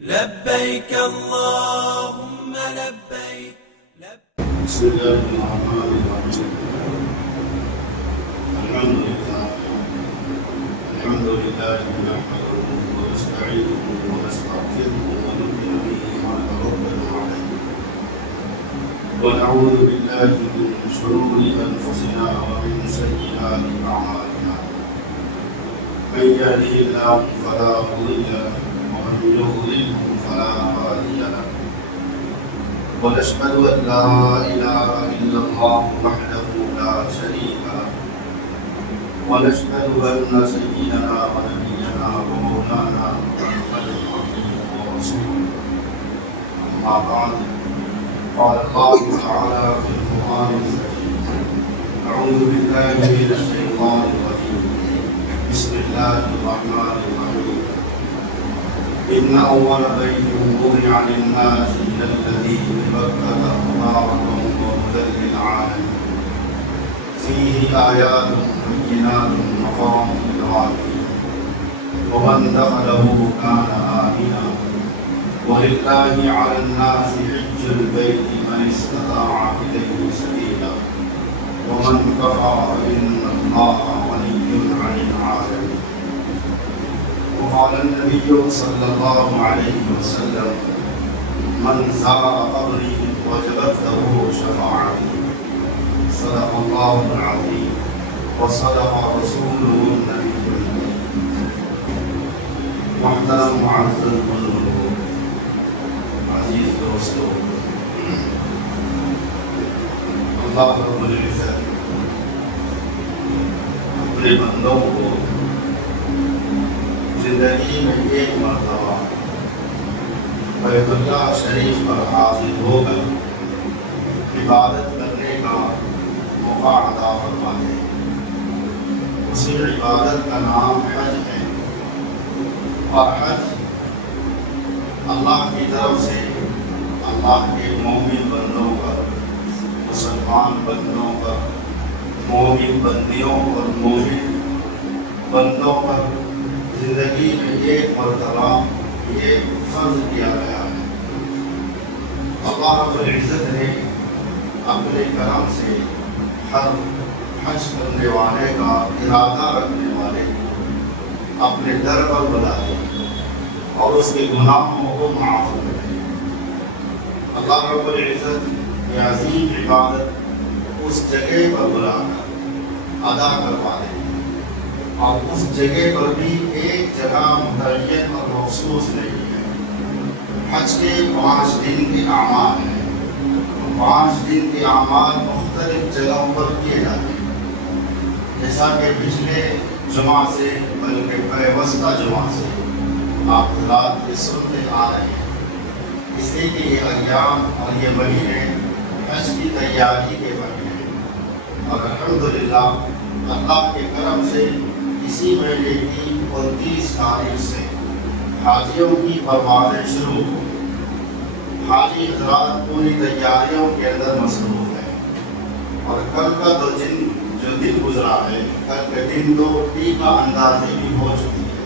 لبيك اللهم لبيك. بسم الله الرحمن الرحيم. الحمد لله نحمده ونستعينه ونستغفره ونؤمن به ونتوكل عليه ونعوذ بالله من شرور انفسنا ومن سيئات اعمالنا. من يهده الله فلا مضل له ومن يضلل فلا هادي له. ونشهد أن لا إله إلا الله وحده لا شريك له. ونشهد أن سيدنا ونبينا ومولانا محمدا عبده ورسوله. أما بعد، قال الله تعالى في القرآن الكريم: أعوذ بالله من الشيطان الرجيم. بسم الله الرحمن الرحيم. إن أول بيت وضع للناس الذي ببكة مباركا وهدى للعالمين فيه آيات بينات مقام إبراهيم ومن دخله كان آمنا ولله على الناس حج البيت من استطاع إليه سبيلا ومن كفر فإن الله غني عن العالمين. وقال النبي صلى الله عليه وسلم: من زار قبري وجبت له شفاعتي. صدق الله العظيم وصدق رسوله النبي الكريم. محترم معزز بزرگوں، عزیز دوستوں، اللہ رب العزت اپنے بندوں کو زندگی میں ایک مرتبہ بیت اللہ شریف پر حاضر ہو کر عبادت کرنے کا موقع عطا فرماتے ہیں. اسی عبادت کا نام حج ہے، اور حج اللہ کی طرف سے اللہ کے مومن بندوں پر، مسلمان بندوں پر، مومن بندیوں اور مومن بندوں پر زندگی میں ایک مرتبہ یہ فرض کیا گیا ہے. اللہ رب العزت نے اپنے کرم سے ہر حج کرنے والے کا ارادہ رکھنے والے اپنے در پر بلائے اور اس کے گناہوں کو معاف کرے. اللہ رب العزت یہ عظیم عبادت اس جگہ پر بلا کر ادا کروا دے، اور اس جگہ پر بھی ایک جگہ متعین اور مخصوص نہیں ہے. حج کے 5 دن کے اعمال ہیں. 5 دن کے اعمال مختلف جگہوں پر کیے جاتے ہیں، جیسا کہ پچھلے جمعہ سے بلکہ پیوستہ جمعہ سے آپ حضرات یہ سنتے آ رہے ہیں. اس لیے کہ یہ ایام اور یہ مہینے حج کی تیاری کے مہینے ہیں، اور الحمدللہ اللہ کے کرم سے اسی مہینے کی 29 تاریخ سے حاجیوں کی پروازیں شروع ہو. حاجی حضرات پوری تیاریوں کے اندر مصروف ہیں، اور کل کا جو دن گزرا ہے، کل کے دن تو ٹیکہ اندازی بھی ہو چکی ہے.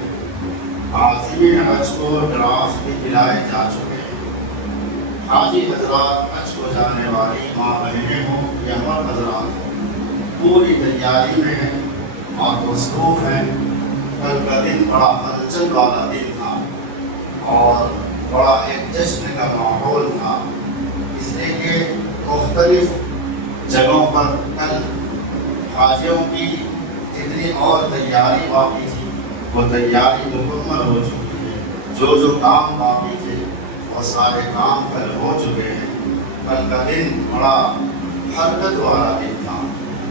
عازمین حج کو ڈرافٹ بھی پلائے جا چکے ہیں. حاجی حضرات حج کو جانے والی ماں بہنیں ہوں یا مرد حضرات پوری تیاری میں ہیں اور مصروف ہیں. کل کا دن بڑا ہلچل والا دن تھا اور بڑا ایک جشن کا ماحول تھا، اس لیے کہ مختلف جگہوں پر کل حاجیوں کی جتنی اور تیاری باقی تھی وہ تیاری مکمل ہو چکی ہے. جو کام باقی تھے وہ سارے کام کل ہو چکے ہیں. کل کا دن بڑا حرکت والا دن تھا،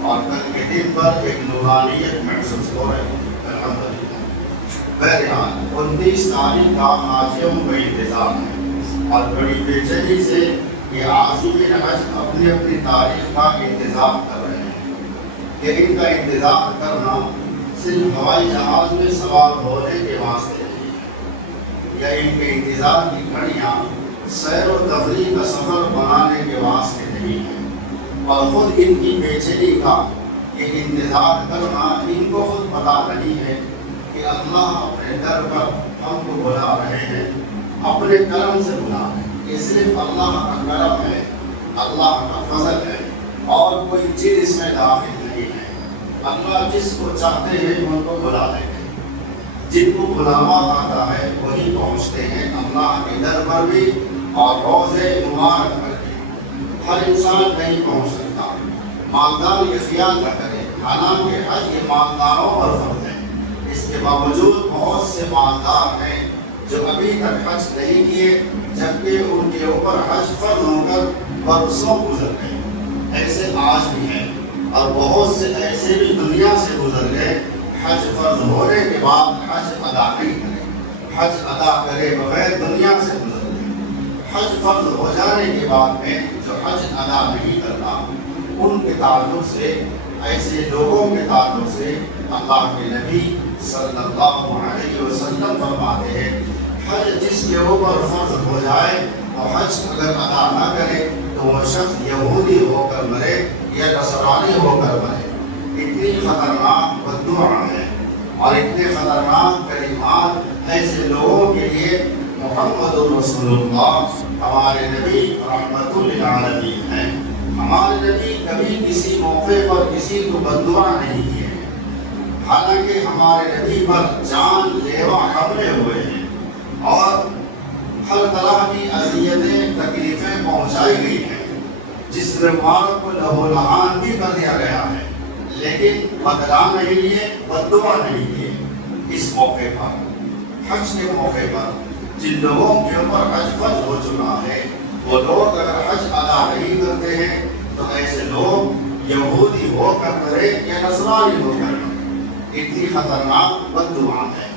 اور کل کے دن پر ایک نورانیت محسوس ہو رہی ہے. الحمدللہ. بہرحال 29 تاریخ کا حاجیوں کا انتظام ہے، اور بڑی بے چینی سے یہ عازمین حج اپنی اپنی تاریخ کا انتظام کر رہے ہیں. کہ ان کا انتظار کرنا صرف ہوائی جہاز میں سوار ہونے کے واسطے نہیں ہے، یا ان کے انتظار کی گھڑیاں سیر و تفریح کا سفر بنانے کے واسطے نہیں ہے. اور خود ان کی بے چینی کا یہ انتظار کرنا ان کو خود پتہ نہیں ہے کہ اللہ اپنے در پر ہم کو بلا رہے ہیں، اپنے اپنے کرم سے بنا ہے. یہ صرف اللہ کا کرم ہے, اللہ کا فضل ہے, اور کوئی چیز اس میں داخل نہیں ہے. اللہ جس کو چاہتے ہیں ان کو بلا لیتے ہیں, جن کو بلاوا آتا ہے وہی پہنچتے ہیں اللہ کے در پر بھی اور روزے مبارک پر بھی. ہر انسان نہیں پہنچ سکتا. مالدار یہ خیال نہ کرے, حالانکہ حج یہ مالداروں پر فرض ہے. اس کے باوجود بہت سے مالدار ہیں جو ابھی تک حج نہیں کیے, جبکہ ان کے اوپر حج فرض ہو کر برسوں گزر گئے. ایسے آج بھی ہیں, اور بہت سے ایسے بھی دنیا سے گزر گئے. حج فرض ہونے کے بعد حج ادا نہیں کرے, حج ادا کرے بغیر دنیا سے گزر گئے. حج فرض ہو جانے کے بعد میں جو حج ادا نہیں کرتا, ان کے تعلق سے, ایسے لوگوں کے تعلق سے اللہ کے نبی صلی اللہ علیہ وسلم فرماتے ہیں, حج جس کے اوپر فرض ہو جائے تو حج اگر ادا نہ کرے تو وہ شخص یہودی ہو کر مرے یا نصرانی ہو کر مرے. اتنی خطرناک بددعا ہے اور اتنے خطرناک کلمات ایسے لوگوں کے لیے. محمد رسول اللہ ہمارے نبی رحمت للعالمین ہیں. ہمارے نبی کبھی کسی موقع پر کسی کو بددعا نہیں کیے ہیں, حالانکہ ہمارے نبی پر جان لیوا حملے ہوئے ہیں اور ہر طرح کی اذیتیں تکلیفیں پہنچائی گئی ہیں. جس مبارک کو لہو لہان بھی کر دیا گیا ہے, لیکن بدلا نہیں لیے, بددعا نہیں کیے. اس موقع پر, حج کے موقع پر جن لوگوں کے اوپر حج فرض ہو چکا ہے, وہ لوگ اگر حج ادا نہیں کرتے ہیں تو ایسے لوگ یہودی ہو کر مرے یا نصرانی ہو کر مرے. اتنی خطرناک بددعا ہے.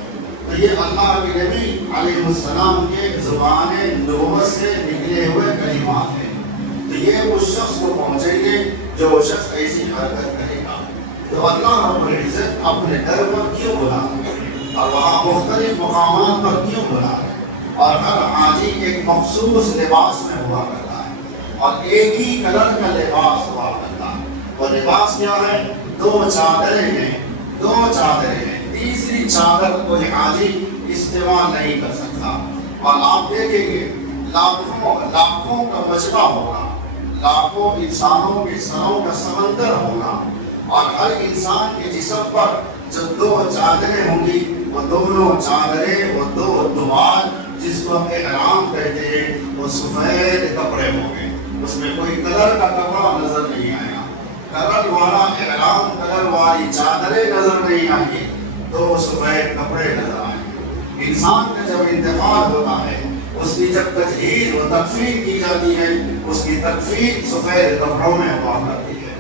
تو یہ اللہ کے نبی علیہ السلام کے زبان نبوت سے نکلے ہوئے کلمات ہیں. تو یہ اس شخص کو پہنچیں گے جو وہ شخص ایسی حرکت کرے گا. تو اللہ رب العزت اپنے در پر کیوں بلا رہے ہیں, اور وہاں مختلف مقامات پر کیوں بلا رہے ہیں, اور ہر حاجی ایک مخصوص لباس میں ہوا کرتا ہے, اور ایک ہی کلر کا لباس ہوا کرتا ہے. وہ لباس کیا ہے؟ 2 چادریں ہیں, 2 چادریں ہیں. تیسری چادر کوئی حاجی استعمال نہیں کر سکتا. اور آپ دیکھیں گے لاکھوں کا مجمع ہوگا, لاکھوں انسانوں کے سروں کا سمندر ہوگا, اور ہر انسان کے جسم پر جو 2 چادریں ہوں گی, وہ دونوں چادریں, وہ 2 دوال جس کو ہم احرام کہتے ہیں, وہ سفید کپڑے ہوں گے. اس میں کوئی کلر کا کپڑا نظر نہیں آئے گا. کلر والا احرام, کلر والی چادریں نظر نہیں آئیں گی, 2 سفید کپڑے نظر آئیں گے. انسان کا جب انتقال ہوتا ہے, اس کی جب تجہیز و تکفین کی جاتی ہے, اس کی تکفین سفید کپڑوں میں ہوا کرتی ہے.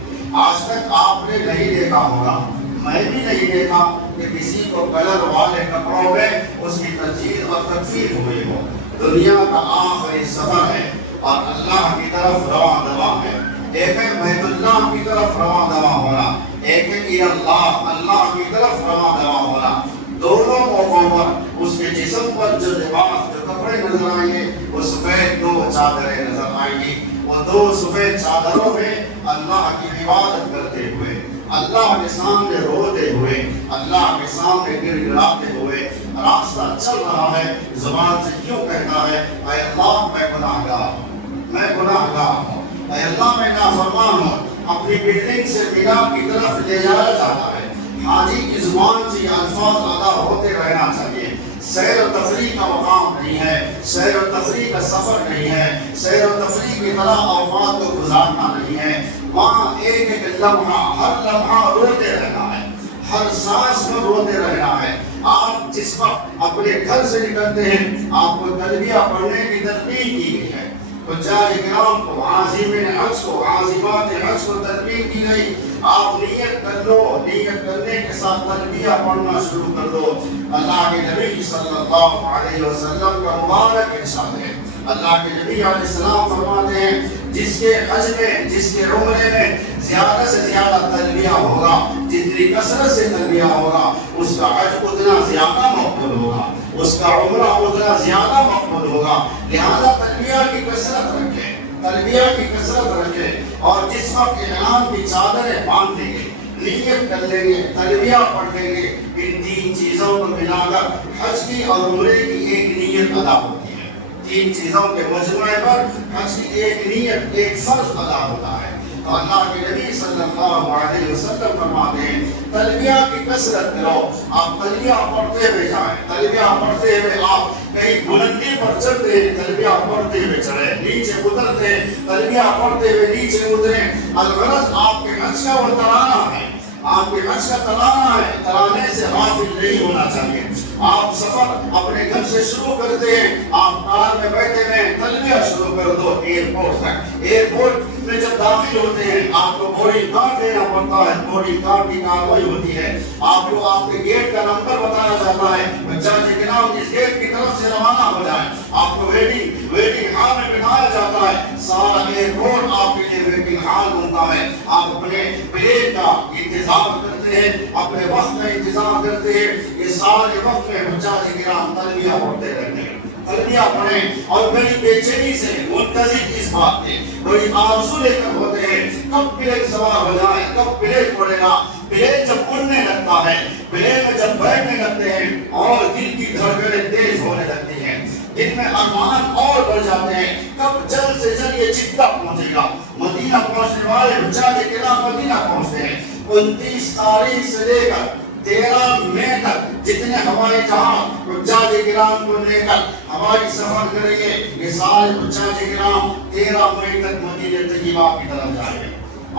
آج تک آپ نے نہیں دیکھا ہوگا, میں بھی نہیں دیکھا کہ کسی کو کلر والے کپڑوں میں اس کی تجہیز اور تکفین ہوئی ہو. دنیا کا آخری سفر ہے اور اللہ کی طرف رواں دواں ہے. ایک ہے بیت اللہ کی طرف رواں دواں ہونا, ایک ہے اللہ, اللہ کی طرف رواں دواں ہونا. دونوں موقعوں پر اس کے جسم پر جو لباس, جو کپڑے نظر آئیں گے, وہ سفید 2 چادریں نظر آئیں گی. وہ 2 سفید چادروں میں اللہ کی عبادت کرتے ہوئے, اللہ کے سامنے روتے ہوئے, اللہ کے سامنے گر گراتے ہوئے راستہ چل رہا ہے. زبان سے کیوں کہتا ہے, اے اللہ میں گناہگار ہوں, میں گناہگار ہوں, اے اللہ میں نافرمان ہوں. اپنی بلڈنگ سے بنا کی طرف لے جایا جاتا ہے. حاجی کی زبان سے یہ الفاظ ادا ہوتے رہنا چاہیے. سیر و تفریح کا مقام نہیں ہے, سیر و تفریح کا سفر نہیں ہے, سیر و تفریح کی طرح اوقات کو گزارنا نہیں ہے. وہاں ایک ایک لمحہ, ہر لمحہ روتے رہنا ہے, ہر سانس میں روتے رہنا ہے. آپ جس وقت اپنے گھر سے نکلتے ہیں, آپ کو تلبیہ پڑھنے کی تلقین کی گئی ہے. حجاج کرام کو, عازمین حج کو, عازمات حج کو تلقین کی گئی. آپ نیت کر لو, نیت کرنے کے ساتھ تلبیہ پڑھنا شروع کر دو. اللہ کے نبی صلی اللہ علیہ وسلم کا مبارک ارشاد ہے. اللہ کے نبی علیہ السلام فرماتے ہیں, جس کے حج میں, جس کے عمرے میں زیادہ سے زیادہ تلبیہ ہوگا, جتنی کثرت سے تلبیہ ہوگا, اس کا حج اتنا زیادہ مقبول ہوگا, اس کا عمرہ اتنا زیادہ مقبول ہوگا. لہذا تلبیہ کی کثرت رکھیں, تلبیہ کی کثرت رکھیں. اور جس وقت احرام کی چادریں باندھ لیں گے, نیت کر لیں گے, تلبیہ پڑھ لیں گے, ان 3 چیزوں کو ملا کر حج کی اور عمرے کی ایک نیت ادا ہوتی ہے. ان چیزوں کے مجموعے پر حج کی ایک نیت، ایک فرض ادا ہوتا ہے۔ تو اللہ کے نبی صلی اللہ علیہ وسلم فرماتے ہیں تلبیہ کی کثرت کرو، آپ تلبیہ پڑھتے ہوئے جائیں، تلبیہ پڑھتے ہوئے آپ کہیں بلندی پر چڑھتے ہیں، تلبیہ پڑھتے ہوئے چڑھیں، نیچے اترتے ہیں، تلبیہ پڑھتے ہوئے نیچے اتریں۔ الغرض آپ کے حج کا وہ ترانہ ہے، آپ کے حج کا ترانہ ہے، ترانے سے غافل نہیں ہونا چاہیے۔ آپ سفر اپنے گھر سے شروع کرتے ہیں، آپ کار میں بیٹھے ہوئے تلبیہ شروع کر دو ایئرپورٹ تک۔ ایئرپورٹ میں جب داخل ہوتے ہیں آپ کو بورڈنگ کارڈ لینا پڑتا ہے، بورڈنگ کارڈ کی کارروائی ہوتی ہے، آپ کو آپ کے گیٹ کا نمبر بتایا جاتا ہے، بچہ جی کے نام اس گیٹ کی طرف سے روانہ ہو جائے، آپ کو ویٹنگ ہال میں بٹھایا جاتا ہے، سارا ایئرپورٹ آپ کے لیے ویٹنگ ہال بنتا ہے۔ آپ اپنے پلیٹ کا انتظار کرتے ہیں، اپنے وقت کا انتظار کرتے ہیں، یہ سارے وقت میں بچہ جی کے نام تلبیہ پڑھتے رہتے ہیں، تلبیہ پڑھیں اور بڑی بے چینی سے منتظر اس بات کے، بڑی آرزو لے کر ہوتے ہیں کب پلیٹ سوار ہو جائے، کب پلیٹ پڑے گا۔ پلیٹ جب اڑنے لگتا ہے، پلیٹ میں جب بیٹھنے لگتے ہیں اور دل کی دھڑکنیں تیز ہونے لگتی ہیں، دل میں ارمان اور بڑھ جاتے ہیں، کب جلد سے جلد یہ جدہ پہنچے گا۔ مدینہ پہنچنے والے حجاج کرام مدینہ پہنچتے ہیں 29 تاریخ سے لے کر 13 مئی تک جتنے ہوائی جہاز حجاج کرام کو لے کر ہوائی سفر کریں گے، یہ سارے حجاج کرام 13 مئی تک مدینہ طیبہ کی طرف جائیں گے۔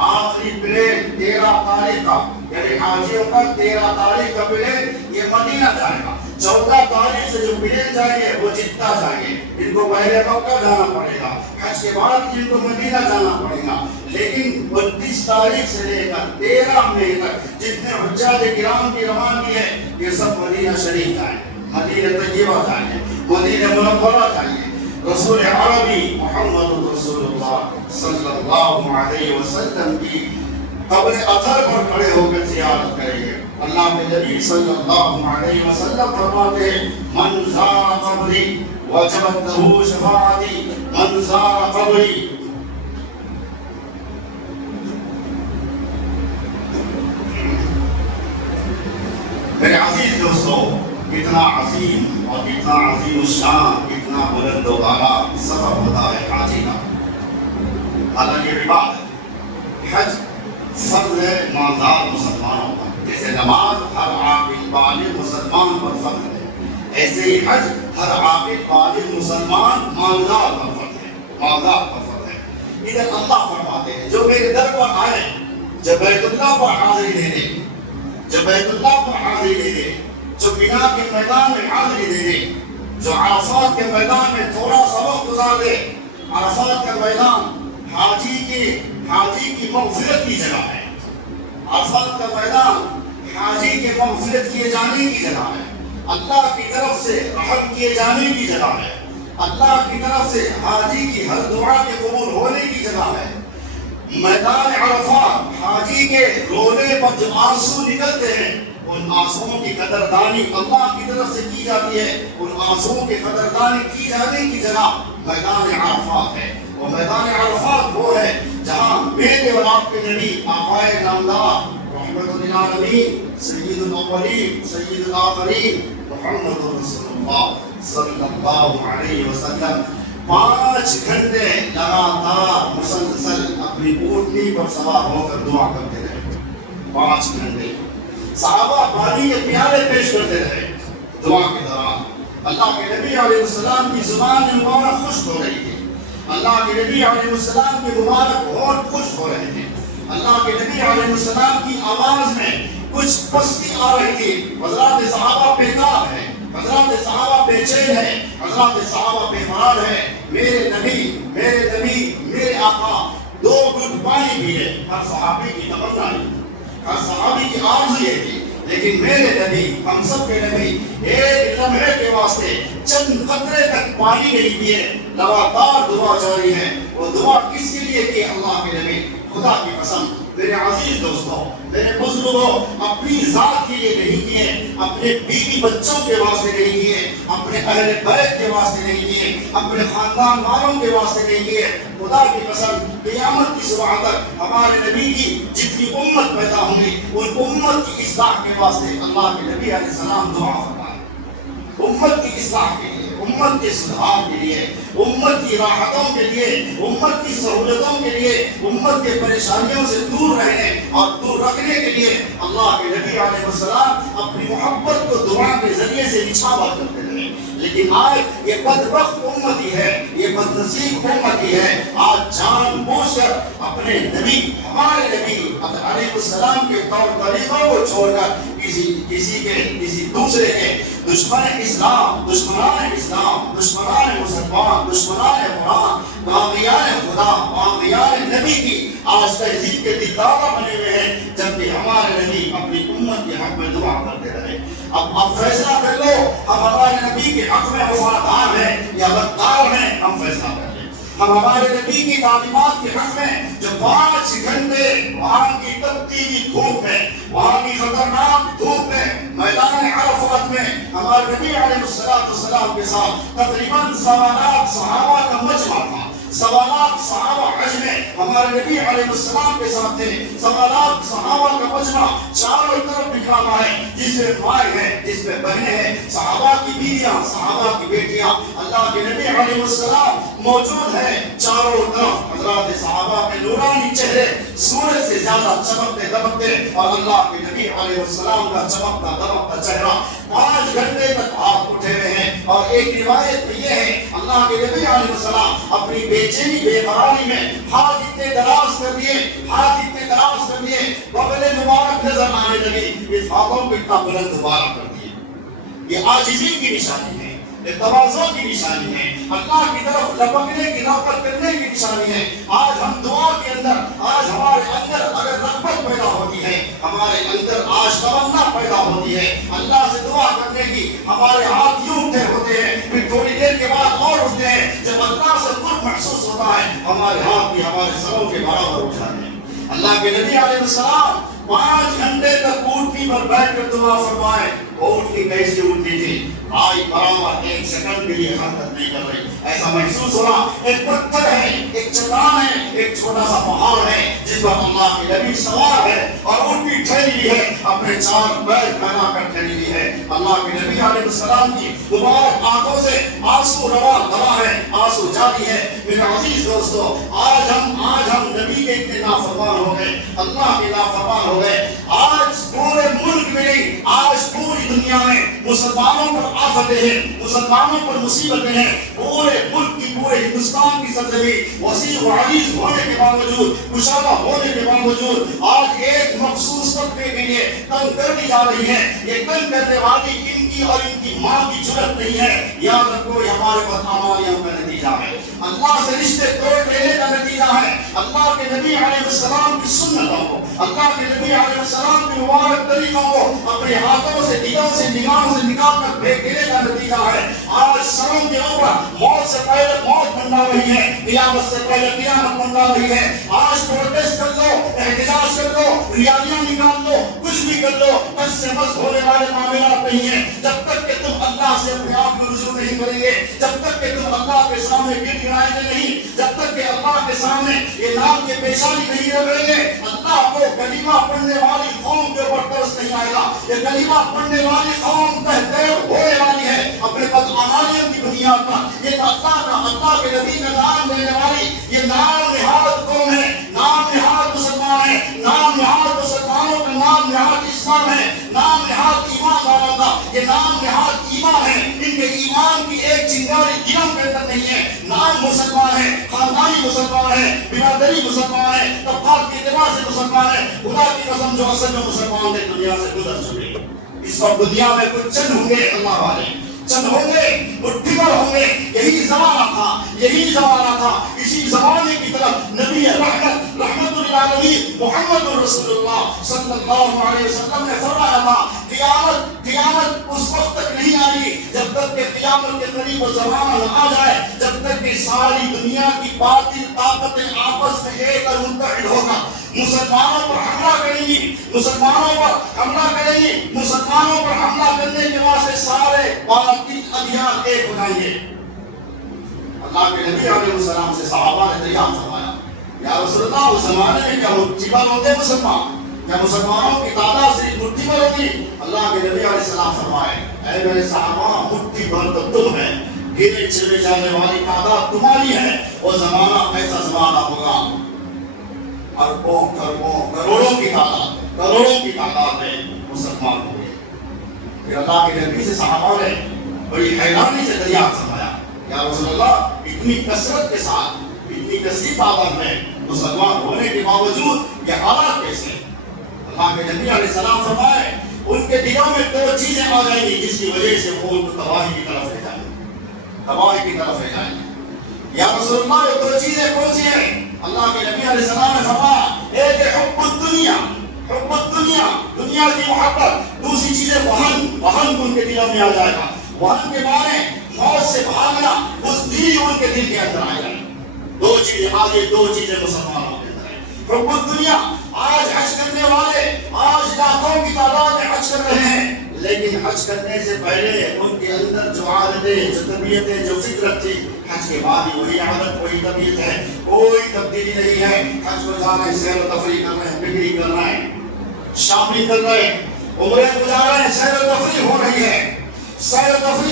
آخری پلیٹ 13 تاریخ کا، یعنی حاجیوں کا 13 تاریخ کا پلیٹ یہ مدینہ جائے گا۔ 14 تاریخ سے جو پلیٹ جائیں گے وہ جدہ جائیں گے، ان کو پہلے مکہ جانا پڑے گا، حج کے بعد ان کو مدینہ جانا پڑے گا۔ لیکن 29 تاریخ سے لے کر 13 مئی تک جتنے حجاج کرام کی روانگی ہے یہ سب مدینہ شریف جائیں، مدینہ طیبہ جائیں، مدینہ منورہ جائیں۔ رسول عربی محمد رسول اللہ صلی اللہ علیہ وسلم کی قبر اثر پر کھڑے ہو کر زیارت کریں گے۔ اللہ کے نبی صلی اللہ علیہ وسلم فرماتے ہیں من زار قبری وجبت لہ شفاعتی، من زار قبری۔ میرے عزیز دوستو، کتنا عظیم اور کتنا عظیم الشان، کتنا بلند و بالا سفر ہوتا ہے حاجی کا۔ حالانکہ عبادت حج فرض ہے مالدار مسلمانوں پر، جیسے نماز ہر عاقل بالغ مسلمان پر فرض ہے، ایسے ہی حج ہر عاقل بالغ مسلمان مالدار پر فرض ہے، مالدار پر فرض ہے۔ ادھر اللہ فرماتے ہیں جو میرے در پر آئے، جو بیت اللہ پر حاضری دے دے، جو بیت اللہ پر حاضری دے دے، جو بنا کے میدان میں حاضری دے دے، جو عرفات کے میدان میں تھوڑا سا وقت گزار دے۔ عرفات کا میدان حاجی کی مغفرت کی جگہ ہے، عرفات کا میدان حاجی کے مغفرت کیے جانے کی جگہ ہے، اللہ کی طرف سے رحم کیے جانے کی جگہ ہے، اللہ کی طرف سے حاجی کی ہر دعا کے قبول ہونے کی جگہ ہے۔ میدان عرفات حاجی کے رونے پر جو آنسو نکلتے ہیں، ان آنسوؤں کی قدردانی اللہ کی طرف سے کی جاتی ہے، ان آنسوؤں کی قدردانی کی جانے کی جگہ میدان عرفات ہے۔ وہ میدان عرفات وہ ہے جہاں میرے اور آپ کے نبی آقائے نامدار رحمت للعالمین سید الاولین سید الآخرین محمد رسول اللہ صلی اللہ علیہ وسلم 5 گھنٹے لگاتار مسلسل اپنی اونٹنی پر سوار ہو کر دعا کرتے رہے۔ 5 گھنٹے صحابہ پانی کے پیالے پیش کرتے رہے دعا کے دوران۔ اللہ کے نبی علیہ السلام کی زبان مبارک خشک ہو رہی تھی، اللہ کے نبی علیہ السلام کی مبارک بہت خشک ہو رہے تھے، اللہ کے نبی علیہ السلام کی آواز میں کچھ پستی آ رہی تھی۔ حضرات صحابہ بیکار ہیں، حضرات صحابہ بے چین ہیں، حضرات صحابہ بے قرار ہیں۔ میرے نبی میرے آقا 2 گھٹ پانی پیے، ہر صحابی کی تمنا نہیں، ہر صحابی کی آرزو یہ تھی، لیکن میرے نبی ہم سب کے نبی ایک لمحے کے واسطے چند قطرے تک پانی نہیں پیے، لگاتار دعا جاری ہے۔ وہ دعا کس کے لیے کی؟ اللہ کے نبی خدا کی قسم میرے عزیز دوستوں، میرے بزرگوں، اپنی ذات کے لیے نہیں کیے، اپنے بیوی بچوں کے واسطے نہیں کیے، اپنے اہل بیت کے واسطے نہیں کیے، اپنے خاندان والوں کے واسطے نہیں کیے۔ خدا کی قسم قیامت کی صبح تک ہمارے نبی کی جتنی امت پیدا ہوں گی ان امت کی اصلاح کے واسطے اللہ کے نبی علیہ السلام دعا فرمائے، امت کی اصلاح کے لیے، امت کے سدھار کے لیے، امت کی راحتوں کے لیے، امت کی سہولتوں کے لیے، امت کے پریشانیوں سے دور رہنے اور دور رکھنے کے لیے اللہ کے نبی علیہ السلام اپنی محبت کو دعا کے ذریعے سے نچھاور کرتے رہے۔ لیکن آج یہ بدبخت امتی ہے، یہ بدنصیب امتی ہے، آج جان بوجھ کر اپنے نبی، ہمارے نبی علیہ السلام کے طور طریقوں کو چھوڑ کر کسی دوسرے کے دشمنان اسلام، دشمنان مسلمان، دشمنان قرآن، باغیان خدا، باغیان نبی کی آج تہذیب کے دکھاوا بنے ہوئے ہیں، جبکہ ہمارے نبی اپنی امت کے حق میں دعا کرتے رہے۔ اب فیصلہ کر لو، ہم ہمارے نبی کے حق میں وفادار ہیں یا غدار ہیں، ہم فیصلہ کر لیں۔ ہم ہمارے نبی کی تعلیمات کے حق میں جو 5 گھنٹے وہاں کی تپتی ہوئی دھوپ میں، وہاں کی خطرناک دھوپ میں، میدان عرفات میں ہمارے نبی علیہ السلام کے ساتھ تقریباً 7 لاکھ صحابہ کا مجمع تھا۔ 7 لاکھ صحابہ حج میں ہمارے نبی علیہ السلام کے ساتھ تھے۔ 7 لاکھ صحابہ کا مجمع چاروں طرف بکھرا ہوا ہے، جس میں مائیں ہیں، جس میں بہنیں ہیں، صحابہ کی بیویاں، صحابہ کی بیٹیاں، اللہ کے نبی علیہ السلام موجود ہیں چاروں طرف۔ حضرات صحابہ کے نورانی چہرے سورج سے زیادہ چمکتے دمکتے، اور اللہ کے نبی علیہ السلام کا چمکتا دمکتا چہرہ 5 گھنٹے تک آپ اٹھے ہوئے ہیں۔ اور ایک روایت میں یہ ہے، اللہ کے نبی علیہ السلام اپنی بے چینی بے قراری میں ہاتھ اتنے دراز کر دیے، بغل مبارک نظر آنے لگی، اس ہاتھوں کو اتنا بلند دوبارہ کر دیے۔ یہ عاجزی کی نشانی ہے، یہ تواضع کی نشانی ہے، اللہ کی طرف لپکنے کی رغبت کرنے کی نشانی ہے۔ آج ہم دعا کے اندر، آج ہمارے اندر اگر رغبت پیدا ہوتی ہے، ہمارے اندر آج تمنا پیدا ہوتی ہے اللہ سے دعا کرنے کی، ہمارے ہاتھ یوں اٹھے ہوتے ہیں، پھر تھوڑی دیر کے بعد اور اٹھتے ہیں۔ جب اللہ سے قرب محسوس ہوتا ہے، ہمارے ہاتھ بھی ہمارے سروں کے برابر اٹھ جاتے ہیں۔ اللہ کے نبی علیہ السلام 5 گھنٹے تک اونٹنی پر بیٹھ کر دعا فرمائے۔ اونٹنی کیسے اٹھتی تھی؟ آئی برابر 1 سیکنڈ کے لیے حرکت نہیں کر رہی، ایسا محسوس ہو رہا ایک پتھر ہے، ایک چٹان ہے، ایک چھوٹا سا پہاڑ ہے جس پر اللہ کے نبی سوار ہے، اور اونٹنی ٹھہری ہوئی ہے، اپنے 4 پیر پھیلا کر ٹھہری ہوئی ہے۔ اللہ کے نبی علیہ السلام کی مبارک آنکھوں سے آنسو روا ہے، آنسو جاری ہے۔ میرے عزیز دوستو، آج ہم نبی کے اتنے نافرمان ہو گئے، اللہ کے نافرمان ہو گئے۔ آج پورے ملک میں نہیں، آج پوری دنیا میں مسلمانوں پر آفتیں ہیں، مسلمانوں پر مصیبتیں ہیں۔ پورے ملک کی، پورے ہندوستان کی سرزمین وسیع و عریض ہونے کے باوجود، کشادہ ہونے کے باوجود، آج ایک مخصوص طبقے کے لیے تنگ کر دی جا رہی ہے۔ یہ تنگ کرنے والی ان کی اور ان کی ماں کی جرأت نہیں ہے۔ یاد رکھو، یہ ہمارے بدعمالیوں کا نتیجہ ہے، اللہ سے رشتے توڑ لینے کا نتیجہ ہے۔ اللہ کے نبی علیہ السلام کی سنتوں کو، اللہ کے نبی علیہ السلام کی مبارک طریقوں کو اپنے ہاتھوں سے، دلوں سے، نگاہوں سے نکال کر پھینک دینے کا نتیجہ ہے۔ آج سروں کے اوپر موت سے پہلے موت منڈا رہی ہے، قیامت سے پہلے قیامت منڈا رہی ہے۔ آج پروٹیسٹ کر لو، احتجاج کر لو، ریالیاں نکال لو، کچھ بھی کر لو، بس سے بس ہونے والے معاملات نہیں ہیں۔ جب تک کہ تم اللہ سے اپنے آپ کو رجوع نہیں کریں گے، جب تک کہ تم اللہ کے سامنے گر گرائیں گے نہیں، جب تک کہ اللہ کے سامنے یہ نام کے پیشانی نہیں رکھیں گے، اللہ کو کلمہ پڑھنے والی قوم کے اوپر ترس نہیں آئے گا۔ یہ کلمہ پڑھنے والی قوم تہذیب ہونے والی ہے اپنے بدعمالیوں کی بنیاد پر۔ یہ اللہ کے نبی کا نام لینے والی یہ نام نہاد قوم ہے، نام نہاد مسلمان ہے، نام نہاد مسلمانوں کا نام نہاد اسلام ہے، نام نہاد ایمان والوں کا یہ نام نہاد ایمان ہے۔ ان کے ایمان کی ایک چنگاری دلوں کے اندر نہیں ہے۔ نام مسلمان ہے، خاندانی مسلمان ہے، برادری مسلمان ہے، طبقات کے اعتبار سے مسلمان ہے۔ خدا کی قسم، جو اصل میں مسلمان تھے دنیا سے گزر چکے، اس وقت دنیا میں کچھ چند ہوں گے اللہ والے، چند ہوں گے، مٹھی بھر ہوں گے۔ یہی زمانہ تھا، اسی زمانے کی طرف نبی رحمت للعالمین محمد رسول اللہ صلی اللہ علیہ وسلم نے فرمایا تھا، قیامت اس وقت تک نہیں آئی جب تک کہ قیامت کے قریب وہ زمانہ نہ آ جائے، جب تک کہ ساری دنیا کی باطل طاقتیں آپس میں ایک اور متحد ہوگا، مسلمانوں پر حملہ کریں گی، مسلمانوں پر حملہ کرنے کے واسطے سارے باطل ادیان ایک ہو جائیں گے۔ اللہ کے نبی علیہ السلام سے صحابہ نے دریافت فرمایا، یا رسول اللہ، اس زمانے میں کیا مٹھی بھر ہوتے مسلمان؟ کیا مسلمانوں کی تعداد صرف مٹھی بھر ہوگی؟ اللہ کے نبی علیہ السلام فرمائے، اے میرے صحابہ، مٹھی بھر تو تم ہیں، گنے چلے جانے والی تعداد تمہاری ہے. وہ زمانہ ایسا زمانہ ہوگا اربوں کروڑوں کروڑوں کی تعداد میں مسلمان ہوں گے. پھر اللہ کے نبی سے صحابہ نے بڑی حیرانی سے دریافت فرمایا یا رسول اللہ اتنی کثرت کے ساتھ اتنی کثیر تعداد میں مسلمان ہونے کے باوجود یہ حالات کیسے؟ اللہ کے نبی علیہ السلام فرمائے ان کے دلوں میں دو چیزیں آ جائیں گی جس کی وجہ سے وہ ان کو تباہی کی طرف لے جائیں گے. یا رسول اللہ یہ دو چیزیں کون سی ہیں؟ اللہ کے نبی علیہ السلام نے فرمایا ایک ہے حب الدنیا دنیا کی محبت. دوسری چیز ہے وہن ان کے دلوں میں آ جائے گا. وہن کے معنی موت سے بھاگنا بزدلی ان کے دل کے اندر آ جائے گا. دو چیزیں مسلمانوں کے اندر ہیں. حب الدنیا آج حج کرنے والے آج لاکھوں کی تعداد میں حج کر رہے ہیں لیکن حج کرنے سے پہلے ان کے اندر جو عادتیں جو طبیعتیں جو فطرت تھی حج کے بعد ہی وہی عادت وہی طبیعت ہے. کوئی تبدیلی نہیں ہے. حج کو جا رہے ہیں سیر و تفریح کر رہے ہیں پکنک کر رہے ہیں شاپنگ کر رہے ہیں عمرے کو جا رہے ہیں سیر و تفریح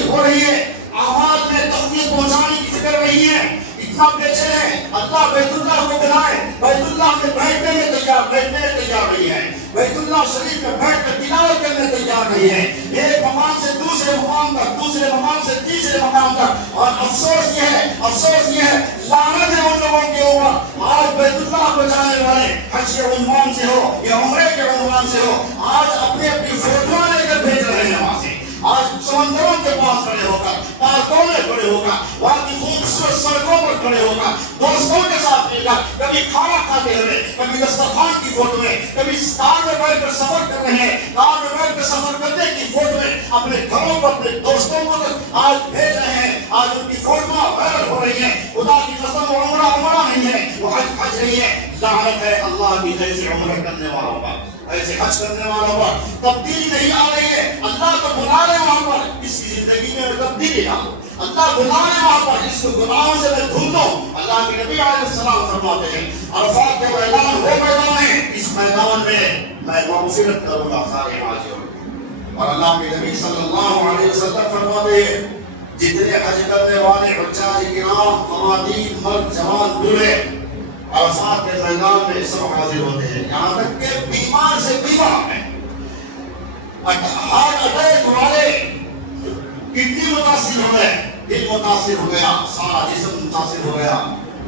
ہو رہی ہے. اعمال میں تقویت پہنچانے کی فکر نہیں ہے. اتنا بے چین ہے. اللہ بیت اللہ کو بنائے بیت اللہ میں بیٹھنے میں تیار نہیں ہے. بیت اللہ شریف میں بیٹھ کر تلاوت کرنے تیار نہیں ہے. ایک مقام سے دوسرے مقام سے تیسرے مقام تک. اور افسوس یہ ہے لعنت ہے ان لوگوں کے اوپر آج بیت اللہ کو جانے والے حج کے عنوان سے ہو یا عمرے کے عنوان سے ہو آج اپنی فوٹو لے کر بھیج رہے ہیں وہاں سے. آج سمندروں کے پاس کھڑے ہو کر پارکوں میں کھڑے ہو کر وہاں کی خوبصورت سڑکوں پر کھڑے ہو کر دوستوں کے ساتھ مل کر کبھی کھانا کھاتے ہوئے کبھی دسترخوان کی فوٹو میں کبھی کار میں بیٹھ کر سفر کر رہے ہیں کار میں بیٹھ کر سفر کرنے کی فوٹو میں اپنے گھروں پر اپنے دوستوں کو آج بھیج رہے ہیں. آج ان کی فوٹو وائرل ہو رہی ہیں. خدا کی قسم وہ عمرہ نہیں ہے وہ حج نہیں ہے. لعنت ہے اللہ کی ایسے عمرہ کرنے والوں پر ایسے حج کرنے والوں پر. تبدیلی نہیں آ رہی ہے. اللہ تو بلا رہے وہاں پر اس کی زندگی میں تبدیلی آ. اللہ بلا رہے وہاں پر اس کو گناہوں سے میں دھل دوں. اللہ کے نبی علیہ السلام فرماتے ہیں عرفات کے میدان وہ میدان ہے اس میدان میں مغفرت کروں گا سارے حاجیوں. اور اللہ کے نبی صلی اللہ علیہ وسلم فرماتے ہیں جتنے حج کرنے والے حجاج کرام خواتین مرد جوان بوڑھے عرفات کے میدان میں سب حاضر ہوتے ہیں. یہاں تک کہ بیمار سے بیمار ہیں ہارٹ اٹیک والے کڈنی متاثر ہو گئے دل متاثر ہو گیا سارا جسم متاثر ہو گیا.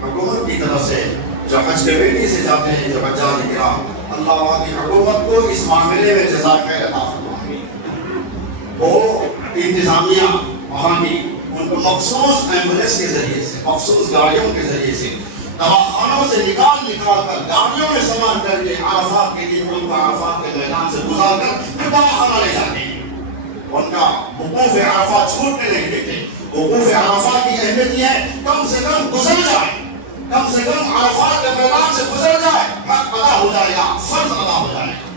حکومت کی طرف سے جو حج کمیٹی سے جاتے ہیں جو حجاج کرام اللہ وہاں کی حکومت کو اس معاملے میں جزائے خیر عطا فرمائے. وہ انتظامیہ وہاں کی ان کو مخصوص ایمبولینس کے ذریعے سے مخصوص گاڑیوں کے ذریعے سے دواخانوں سے نکال کر گاڑیوں میں سامان کر کے عرفات کے دن ان کو عرفات کے میدان سے گزار کر پھر دواخانہ لے جاتے ہیں. ان کا وقوف عرفات چھوٹنے نہیں دیتے. وقوف عرفات کی اہمیت یہ ہے کم سے کم گزر جائے کم سے کم عرفات کے میدان سے گزر جائے حق ادا ہو جائے گا فرض ادا ہو جائے گا.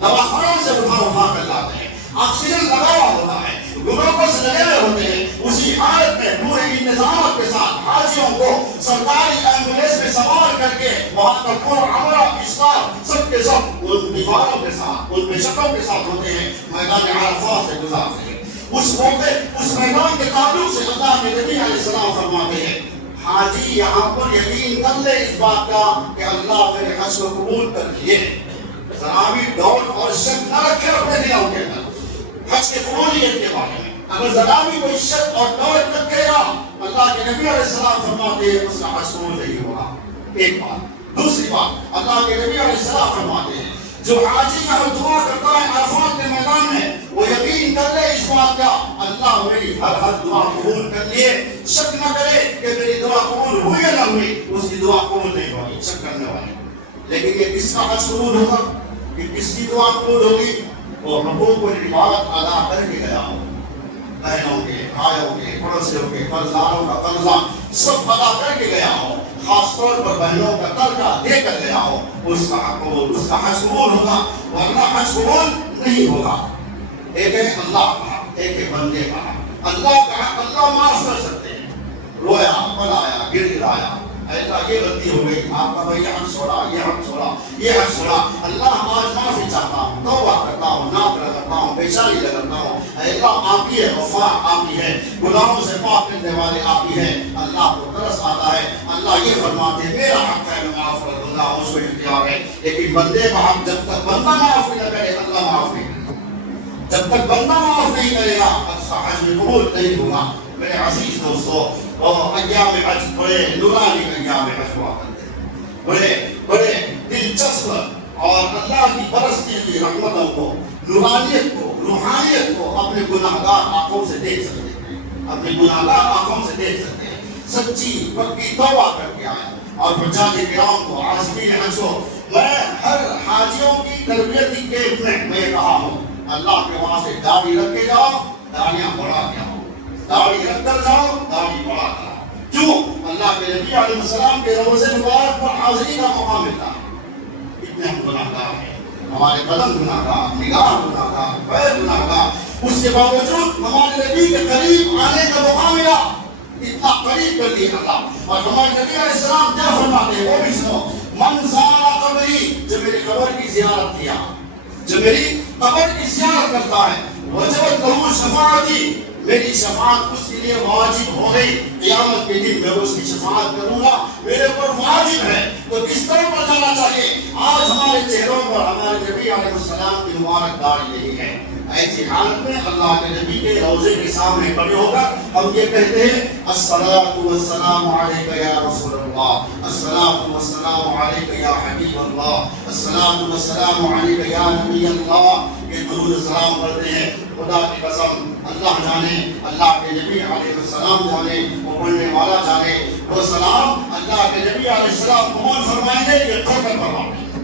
دواخانوں سے اٹھا کر لاتے ہیں. آکسیجن لگا ہوا ہوتا ہے گلوکوز لگے ہوئے ہوتے ہیں. اسی حالت میں پورے انتظامات کے ساتھ حاجیوں کو سرکاری ایمبولینس میں سوار کر کے وہاں کا پورا عمرہ اسٹاف سب کے سب ان بیماروں کے ساتھ ان پیشنٹوں کے ساتھ ہوتے ہیں میدان عرفات سے گزارتے ہیں. اس موقع اس میدان کے تعلق سے اللہ کے نبی علیہ السلام فرماتے ہیں حاجی یہاں پر یقین کر لے اس بات کا کہ اللہ میرے حج کو قبول کر لیے. ذرا بھی ڈاؤٹ اور شک نہ رکھے اپنے دلوں کے اندر حج کے قبولیت کے بارے میں. اگر ذرا بھی کوئی شک اور ڈاؤٹ رکھے گا اللہ کے نبی علیہ السلام فرماتے ہیں اس کا حج قبول نہیں ہوگا. ایک بات. دوسری بات اللہ کے نبی علیہ السلام فرماتے ہیں جو حاجی کا دعا کرتا ہے عرفات کے میدان میں وہ یقین کر لے اس بات کا اللہ میری ہر دعا قبول کر لیے. شک نہ کرے کہ میری دعا قبول ہوئی یا نہ ہوئی. اس کی دعا قبول نہیں ہوگی شک کرنے والے. لیکن یہ کس کا حج قبول ہوگا کہ کس کی دعا قبول ہوگی وہ حقوق و عبادت ادا کر کے گیا ہو. بہنوں کے بھائیوں کے پڑوسیوں کے قرضداروں کا قرضہ سب ادا کر کے گیا ہو. خاص طور پر بہنوں کا قرضہ دے کر گیا ہو اس کا حج قبول ہوگا ورنہ حج قبول نہیں ہوگا. ایک ہے اللہ کا ایک ہے بندے کا. اللہ کا اللہ معاف کر سکتے ہیں. رویا پلایا گر گرایا اللہ یہ غلطی ہو گئی آپ کا بھائی حج چھوڑا یہ حج چھوڑا اللہ آج معافی چاہتا ہوں توبہ کرتا ہوں ناظرہ کرتا ہوں بیچاری لگتا ہوں، اے اللہ آپ ہی ہے غفار، آپ ہی ہے گناہوں سے پاک کرنے والے، آپ ہی ہے۔ اللہ کو ترس آتا ہے، اللہ یہ فرماتے ہیں میرا حق ہے میں معاف کر دوں گا، اس کو اختیار ہے، لیکن بندے کا حق جب تک بندہ معاف نہ کرے اللہ معاف نہیں کرے، جب تک بندہ معاف نہیں کرے گا اس کا حج میں قبول نہیں ہوگا۔ میرے عزیز دوستو، ایام حج بڑے نورانی ایام حج ہوا کرتے ہیں، بڑے دلچسپ اور اللہ کی برستی ہوئی رحمتوں کو، نورانیت کو، روحانیت کو اپنے گناہگار آنکھوں سے دیکھ سکتے ہیں، اپنے گناہگار آنکھوں سے دیکھ سکتے ہیں۔ سچی پکی توبہ کر کے آئے اور حجاج کرام کو، عازمین حج کو، میں ہر حاجیوں کی تربیتی کیمپ میں میں کہا ہوں اللہ کے وہاں سے داڑھی رکھ کے جاؤ، داڑیاں بڑھا کے آؤ، داڑھی رکھ کر جاؤ، داڑھی بڑھا کر آؤ۔ کیوں؟ اللہ کے نبی علیہ السلام کے روضے مبارک پر حاضری کا موقع ملتا ہے۔ اتنے ہم گناہگار ہیں، ہمارے قدم گناہگار، نگاہ گناہگار، پیر گناہگار، اس کے باوجود ہمارے نبی کے قریب آنے کا موقع ملا، اتنا قریب کر لیا اللہ۔ اور ہمارے نبی علیہ السلام کیا فرماتے ہیں وہ بھی سنو، من زار قبری، جو میری قبر کی زیارت کیا، جو میری قبر کی زیارت کرتا ہے، وجبت لہ شفاعتی، میری شفاعت اس کے لیے واجب ہو گئی، قیامت کے دن میں اس کی شفاعت کروں گا، میرے اوپر واجب ہے۔ تو کس طرح پر جانا چاہیے؟ آج ہمارے چہروں پر ہمارے نبی علیہ السلام کی مبارک داڑھی نہیں ہے، ایسی حالت میں اللہ کے نبی کے روضے کے سامنے کھڑے ہو کر ہم یہ کہتے ہیں الصلاۃ والسلام علیک یا رسول اللہ، الصلاۃ والسلام علیک یا حبیب اللہ، الصلاۃ والسلام علیک یا نبی اللہ۔ یہ درود سلام پڑھتے ہیں، خدا کی قسم اللہ جانے، اللہ کے نبی علیہ السلام جانے، وہ پڑھنے والا جانے، وہ سلام اللہ کے نبی علیہ السلام قبول فرمائیں گے یہ کر فرمائیں گے،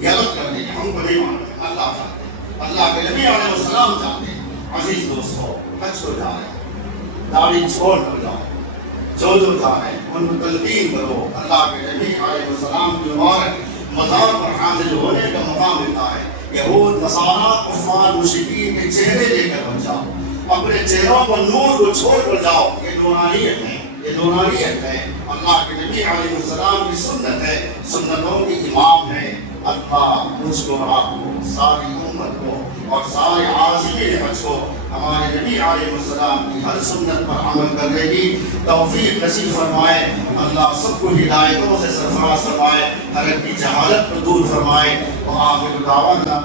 یہ الگ کر دیں گے، ہم کو نہیں معلوم، اللہ جانے، اللہ کے نبی علیہ السلام جاتے ہیں۔ عزیز دوستو، حج کو جا رہے ہیں، داڑھی چھوڑ کر جاؤ، جو جا رہے ہیں ان کو تلقین کرو، اللہ کے نبی علیہ السلام کی مبارک مزار پر حاضر ہونے کا موقع ملتا ہے۔ یہود، نصارا، کفار، مشرکین کے چہرے لے کر بن جاؤ، اپنے چہروں پر نور کو چھوڑ کر جاؤ، یہ نورانیت ہے، یہ نورانیت ہے، اللہ کے نبی علیہ السلام کی سنت ہے، سنتوں کی امام ہے۔ اللہ مجھ کو، آپ کو، ساری امت کو اور سارے عازمین حج کو ہمارے نبی علیہ السلام کی ہر سنت پر عمل کرنے کی توفیق نصیب فرمائے۔ اللہ سب کو ہدایتوں سے سرفراز فرمائے، ہر ایک کی جہالت کو دور فرمائے۔ وآخر دعوانا